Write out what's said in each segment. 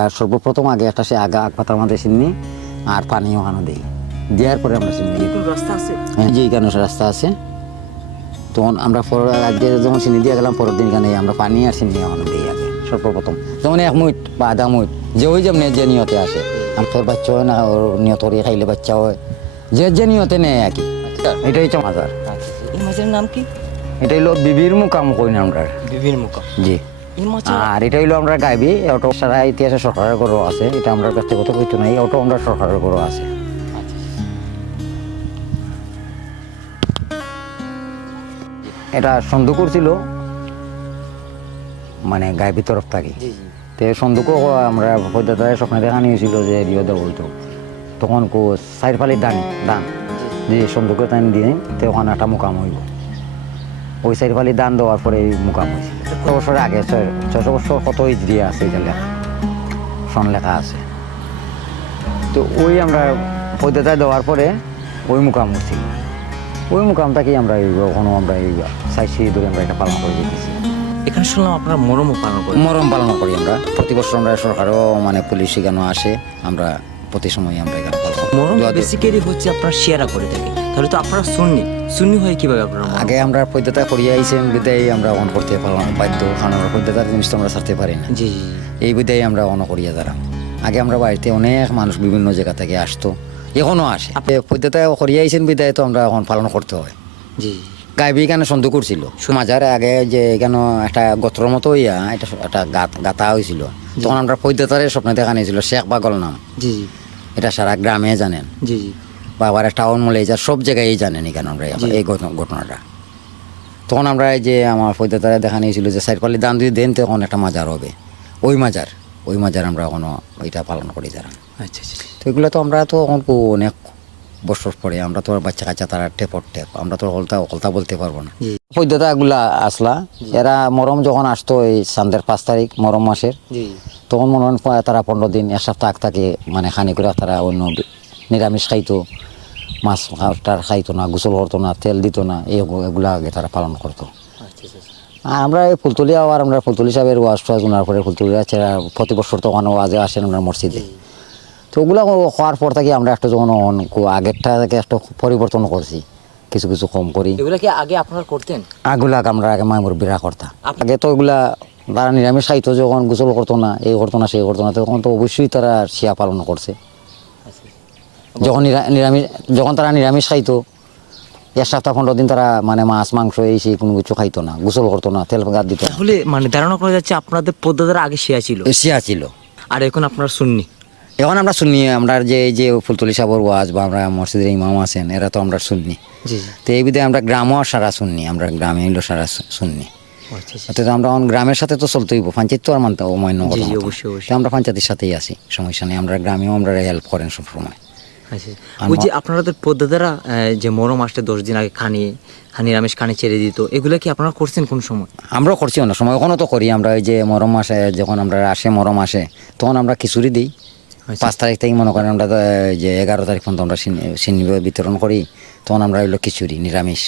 আর সর্বপ্রথম আগে একটা সে আগা আগ পাতার মধ্যে চিনি আর পানি ওখানে দিই। দেওয়ার পরে আমরা কোন রাস্তা আছে? হ্যাঁ, যে এখানে রাস্তা আছে। তখন আমরা পর আগে যখন চিনি দিয়ে গেলাম পরের দিন এখানে আমরা পানি আর চিনি ওখানে দিই আগে সর্বপ্রথম। যেমন এক মুঠ বা আধা মুঠ যে ওই যেমন যে নিয়তে আসে। আর তোর বাচ্চা হয় না ওর নিয়ত করে খাইলে বাচ্চা হয়। যে যে নিয়তে নেয় আর কি এটাই হচ্ছে মাজার। এই মাছের নাম কি? এটা হলো বিবির মুকাম কই না আমরা বিভিন্ন মুখা জি। আর এটা হইল আমরা গাইবি অটো সারা ইতিহাসে সরকারের গরু আছে এটা আমরা ব্যক্তিগত কিছু নাই অটো আমরা সরকারের গরু আছে। এটা সন্দুকুর ছিল মানে গাইবি তরফ থাকি। তে সন্দুকও আমরা পদ্মাতায় স্বপ্নে দেখা নিয়েছিল যে রিও দেব হইতো। তখন কো সাইড ফালি দান দান যে সন্দুকের টাইম দিয়ে তে ওখানে একটা মুকাম হইব। ওই সাইড ফালি দান দেওয়ার পরে এই মুকাম হয়েছিল কত বছর আগে ছয়শো বছর কত ইজরিয়া আছে এটা লেখা। সন লেখা আছে। তো ওই আমরা পদ্মাতায় দেওয়ার পরে ওই মুকাম হচ্ছিল ওই মুকামটাকেই আমরা এই ওখানেও আমরা এই সাইসি ধরে আমরা এটা পালন করে দিতেছি এখানে শুনলাম আপনারা মরমও পালন করি মরম পালন করি আমরা। প্রতি বছর আমরা সরকারও মানে পুলিশ এখানে আসে। আমরা প্রতি সময় আমরা এখানে পালন করি। মরম। বেসিক্যালি হচ্ছে আপনারা শেয়ারা করে থাকে তাহলে তো আপনারা শুননি শুননি হয়ে কীভাবে আপনারা আগে আমরা পদ্যতা করিয়া আইসেন বিদায় আমরা অন করতে পারলাম বাধ্য কারণ আমরা পদ্যতার জিনিস তো আমরা ছাড়তে পারি না। জি জি এই বিদায় আমরা অন করিয়া দাঁড়াম। আগে আমরা বাড়িতে অনেক মানুষ বিভিন্ন জায়গা থেকে আসতো এখনও আসে। পদ্যতা করিয়া আইসেন বিদায় তো আমরা এখন পালন করতে হয়। জি গাইবি এখানে সন্ধু করছিল মাঝার আগে যে এখানে একটা গত্র মতো ইয়া এটা একটা গাত হয়েছিল তখন আমরা পদ্যতারে স্বপ্ন দেখা নিয়েছিল শেখ পাগল নাম। জি জি। এটা সারা গ্রামে জানেন। জি জি। বা আবার টাউন মলে যা সব জায়গায় জানেন এখানে আমরা এই ঘটনাটা। তখন আমরা যে আমার পৈতারা দেখা নিয়েছিল যে সাইড দান যদি দেন তখন একটা মাজার হবে। ওই মাজার ওই মাজার আমরা এখনও ওইটা পালন করি যারা। আচ্ছা আচ্ছা তো এগুলো তো আমরা তো অনেক বছর পরে আমরা তো বাচ্চা কাচ্চা তারা টেপর টেপ আমরা তো হলতা হলতা বলতে পারব না। পদ্ধতা এগুলা আসলা এরা মরম যখন আসতো এই সান্দের পাঁচ তারিখ মরম মাসের তখন মনে হয় তারা পনেরো দিন এক সপ্তাহ আগ থাকে মানে খানি করে তারা অন্য নিরামিষ খাইতো। মাছ টার খাইতো না গোসল করতো না তেল দিত না এগুলা আগে তারা পালন করতো। আচ্ছা আচ্ছা আর আমরা এই ফুলতলি আবার আমরা ফুলতলি সাহেবের ওয়াজ টোয়াজ ওনার পরে ফুলতলি আছে প্রতি বছর তো ওখানে ওয়াজে আসেন ওনার মসজিদে। তো ওগুলো হওয়ার পর থেকে আমরা একটা যখন আগেরটা থেকে একটা পরিবর্তন করছি কিছু কিছু কম করি। এগুলা কি আগে আপনারা করতেন? আগুলা আমরা আগে মায়ের বিরা করতাম আগে তো ওগুলা তারা নিরামিষ খাইতো যখন গোসল করতো না এই করতো না সেই করতো না তখন তো অবশ্যই তারা শিয়া পালন করছে। আচ্ছা যখন নিরামিষ যখন তারা নিরামিষ খাইতো এক সপ্তাহ পনেরো দিন তারা মানে মাছ মাংস এই সেই কোনো কিছু খাইতো না গোসল করতো না তেল গাদ দিত না। তাহলে মানে ধারণা করা যাচ্ছে আপনাদের পদ্ধতির আগে শেয়া ছিল? শিয়া ছিল। আর এখন আপনারা শুননি এখন আমরা শুনি আমরা যে যে ফুলতলি সাবর ওয়াজ বা আমরা মসজিদের ইমাম আছেন এরা তো আমরা শুননি তো এই বিধে আমরা গ্রামও সারা শুননি আমরা গ্রামে হইল সারা শু- শুনি আচ্ছা আচ্ছা। অর্থাৎ আমরা গ্রামের সাথে তো চলতে হইব পঞ্চায়েত তো আর মানতে অমান্য। আমরা পঞ্চায়েতের সাথেই আছি সমস্যা নেই আমরা গ্রামেও আমরা হেল্প করেন সব সময় আচ্ছা ওই যে আপনাদের পদ্ধতিরা আহ, যে মরম আসতে দশ দিন আগে খানি খানি রামেশ খানি ছেড়ে দিত এগুলো কি আপনারা করছেন কোন সময়? আমরাও করছি অন্য সময় ওখানেও তো করি। আমরা ওই যে মরম আসে যখন আমরা আসে মরম আসে তখন আমরা খিচুড়ি দিই। পাঁচ তারিখ থেকে মনে করেন আমরা যে এগারো তারিখ পর্যন্ত আমরা সিন- বিতরণ করি তখন আমরা হইল খিচুড়ি নিরামিষ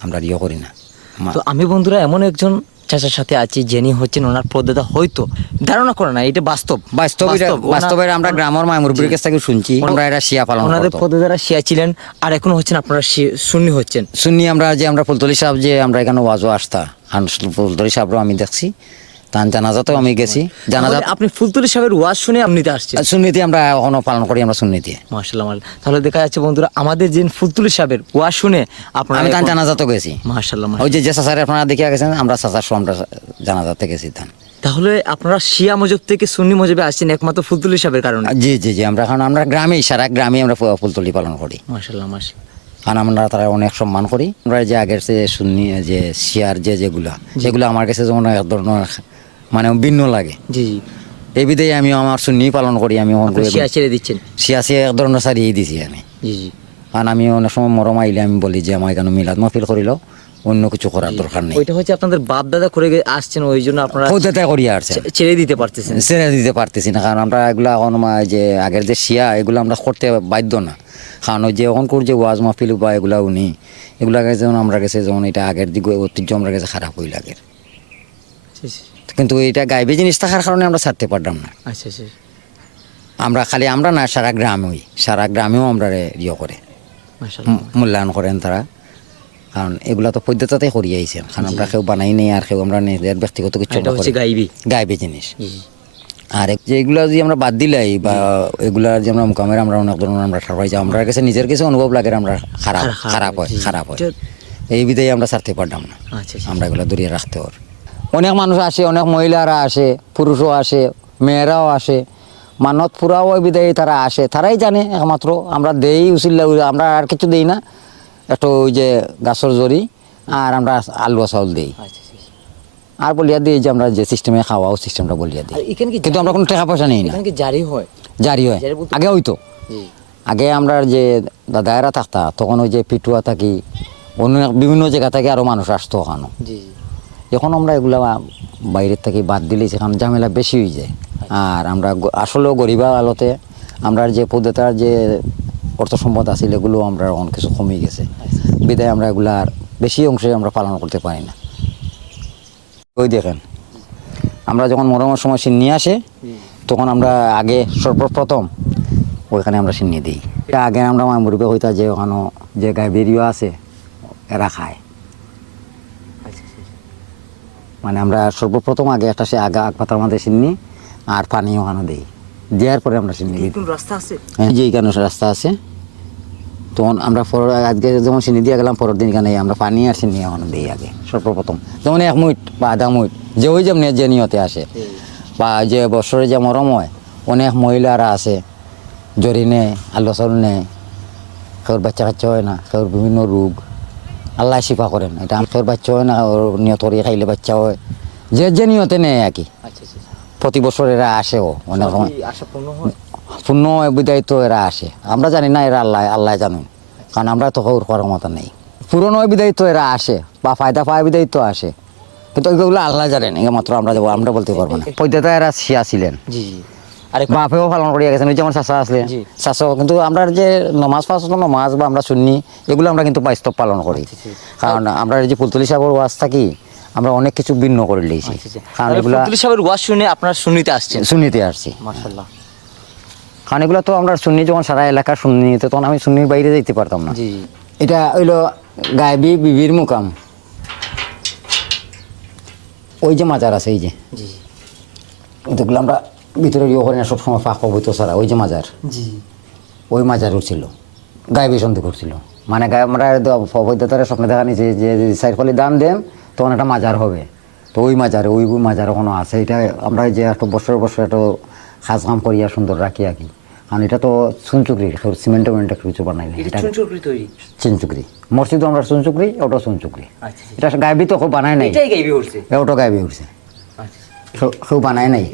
আমরা ইয়ে করি না। তো আমি বন্ধুরা এমন একজন চাচার সাথে আছি। যিনি হচ্ছেন ওনার পদ্ধতি হয়তো ধারণা করে না এটা বাস্তব। বাস্তব বাস্তবের আমরা গ্রামের মায়মুরবির কাছ থেকে শুনছি আমরা এটা শিয়া পালন ওনাদের করতো। পদ্ধতিরা শিয়া ছিলেন আর এখন হচ্ছেন আপনারা সুন্নি হচ্ছেন। শুনি আমরা যে আমরা ফুলতলি সাহেব যে আমরা এখানে ওয়াজও আসতা। হানসুল ফুলতলি সাহেবও আমি দেখছি। তান জানাজাতেও আমি গেছি। জানাজা আপনি ফুলতুলি সাহেবের ওয়াজ শুনে আপনিতে আসছেন? সুন্নিতে আমরা এখনও পালন করি আমরা সুন্নিতে। মার্শাল্লাহ তাহলে দেখা যাচ্ছে বন্ধুরা আমাদের যে ফুলতুলি সাহেবের ওয়াজ শুনে আপনারা আমি তান জানাজাতেও গেছি। মার্শাল্লাহ ওই যে যে সাসারে আপনারা দেখে গেছেন আমরা সাসার আমরা জানাজাতে গেছি তান। তাহলে আপনারা শিয়া মজব থেকে সুন্নি মজবে আসছেন একমাত্র ফুলতুলি সাহেবের কারণে? জি জি জি আমরা এখন আমরা গ্রামেই সারা গ্রামে আমরা ফুলতলি পালন করি। মার্শাল্লাহ মার্শাল্লাহ কারণ আমরা তারা অনেক সম্মান করি। আমরা যে আগের যে সুন্নি যে শিয়ার যে যেগুলা যেগুলো আমার কাছে যেমন এক ধরনের মানে ভিন্ন লাগে। জি জি। এই বিধেই আমি আমার সুন্নি পালন করি আমি শিয়া ছেড়ে দিচ্ছেন? শিয়া শিয়া এক ধরনের সারিয়ে দিছি আমি। জি জি। কারণ আমি অনেক সময় মরম আইলে আমি বলি যে আমার এখানে মিলাদ মাহফিল করিল? অন্য কিছু করার দরকার নেই। ওইটা হচ্ছে আপনাদের বাপ দাদা করে আসছেন ওই জন্য আপনারা পদ্ধতি করি আসছে ছেড়ে দিতে পারতেছেন। ছেড়ে দিতে পারতেছি না কারণ আমরা এগুলা এখন যে আগের যে শিয়া এগুলো আমরা করতে বাধ্য না। কারণ ওই যে এখন যে ওয়াজ মাহফিল বা এগুলা উনি এগুলা যেমন আমরা গেছে যেমন এটা আগের দিকে ঐতিহ্য আমরা গেছে খারাপ হইল আগের। কিন্তু এটা গাইবে জিনিস থাকার কারণে আমরা ছাড়তে পারলাম না। আচ্ছা আচ্ছা আমরা খালি আমরা না সারা গ্রামই। সারা গ্রামেও আমরা ইয়ে করে। মূল্যায়ন করেন তারা। কারণ এগুলা তো পদ্ধতাতে করিয়ে আইছেন কারণ আমরা কেউ বানাই নেই আর কেউ আমরা নিজের ব্যক্তিগত কিছু গাইবি। গাইবে জিনিস। আর এক- যে এগুলা যদি আমরা বাদ দিলাই বা এগুলা যে আমরা মোকামের আমরা অনেক ধরনের আমরা পাই যাই আমরা কাছে নিজের কাছে অনুভব লাগে আমরা খারাপ খারাপ- হয় খারাপ হয় এই বিধায় আমরা ছাড়তে পারলাম না। আচ্ছা আচ্ছা। আমরা এগুলো দূরিয়ে রাখতে পার অনেক মানুষ আসে অনেক মহিলারা আসে পুরুষও আসে মেয়েরাও আসে। মানত পুরাও বিদায় তারা আসে। তারাই জানে একমাত্র। আমরা দেই উচিল্লা আমরা আর কিছু দেই না। একটু ওই যে গাছর জরি আর আমরা আলু চাউল দিই। আচ্ছা আচ্ছা আর বলিয়া দিই যে আমরা যে সিস্টেমে খাওয়া ও সিস্টেমটা বলিয়া দিই। কিন্তু আমরা কোনো টাকা পয়সা নেই না। জারি হয়? জারি হয়। আগে হইতো। আগে আমরা যে দাদায়েরা থাকতা তখন ওই যে পিটুয়া থাকি অন্য বিভিন্ন জায়গা থেকে আরও মানুষ আসতো ওখানে। এখন আমরা এগুলা বাইরের থেকে বাদ দিলেই সেখানে ঝামেলা বেশি হয়ে যায়। আর আমরা আসলেও গরিবা আলোতে আমরা যে পদ্ধতার যে অর্থ সম্পদ আছিল এগুলো আমরা অনেক কিছু কমে গেছে। বিদায় আমরা এগুলার বেশি অংশে আমরা পালন করতে পারি না। ওই দেখেন, আমরা যখন মরমের সময় সিন্নি আসে, তখন আমরা আগে সর্বপ্রথম ওইখানে আমরা সিন্নি দিই। এটা আগে আমরা মুরব্বী হইতা যে ওখানে যে গায়ে বেরিয়ে আছে, এরা খায়। মানে আমরা সর্বপ্রথম আগে একটা সে আগা আগ পাতার মধ্যে সিন্নি আর পানি ওখানে দিই। দেওয়ার পরে আমরা সিন্নি রাস্তা আছে? হ্যাঁ, যে এখানে রাস্তা আছে। তখন আমরা পর আজকে যেমন চিনি দিয়ে গেলাম পরের দিন এখানে আমরা পানি আর চিনি ওখানে দিই আগে সর্বপ্রথম। যেমন এক মুইট বা আধা মুইট যে ওই যেমন যে নিয়তে আসে। বা যে বছরে যে মরম হয় অনেক মহিলারা আছে জরি নেয় চাউল নেয় কেউর বাচ্চা কাচ্চা হয় না কেউর বিভিন্ন রোগ। আল্লাহ শিফা করেন। এটা কেউর বাচ্চা হয় না ওর নিয়ত করে খাইলে বাচ্চা হয়। যে যে নিয়তে নেয় আর কি। আচ্ছা আচ্ছা প্রতি বছর এরা আসেও অনেক সময়। পূর্ণ হয়? বিদায় তো এরা আসে। আমরা জানি না এরা আল্লাহ আল্লাহ জানুন। কারণ আমরা তো কৌর করার মতো নেই। পুরনো বিদায় তো এরা আসে বা ফায়দা পায় বিদায় তো আসে। কিন্তু ওইগুলো আল্লাহ জানেন মাত্র আমরা যাব আমরা বলতে পারব না। পৈদাতা এরা শিয়া ছিলেন। জি জি। বাপেও পালন করিয়া গেছেন ওই যেমন চাষা আসলে জি। কিন্তু আমরা যে নমাজ ফাঁস নমাজ বা আমরা শুনি এগুলো আমরা কিন্তু বাস্তব পালন করি। আচ্ছা, আচ্ছা। কারণ আমরা যে পুলতলি সাগর ওয়াজ থাকি আমরা অনেক কিছু ভিন্ন করে লিয়েছি আচ্ছা আচ্ছা। কারণ এগুলা ফতুল্লি সাহেবের ওয়াজ শুনে আপনারা শুনিতে আসছেন। শুনিতে আসছি। মাশাআল্লাহ। কারণ এগুলো তো আমরা শুনি যখন সারা এলাকা শুনি তখন আমি শুনির বাইরে যেতে পারতাম না। এটা হইল গায়বি বিবির মুকাম। ওই যে মাজার আছে এই যে। এগুলো আমরা ভিতরে ইয়ে করি না সবসময় ফাঁক পাবো তো সারা ওই যে মাজার। জি। ওই মাজার উঠছিল গায়বি সন্ধি করছিল মানে গায়ে আমরা ফবৈদাতারে স্বপ্নে দেখা নিয়েছি যে সাইফলি দান দেন তখন একটা মাজার হবে। তো ওই মাজারে ওই মাজার ওখানে আছে। এটা আমরা যে একটু বছর বছর একটু কাজ কাম করিয়া সুন্দর রাখি আর কি। কারণ এটা তো চুনচুকরি সিমেন্ট টিমেন্ট কিছু বানাই না এটা তৈরি। চুনচুকরি। মসজিদও আমরা চুনচুকরি ওটা চুনচুকরি। আচ্ছা এটা গায়বি তো বানায় নাই। এটাই উঠছে ওটা গায়বি উঠছে আচ্ছা কেউ বানায় নাই।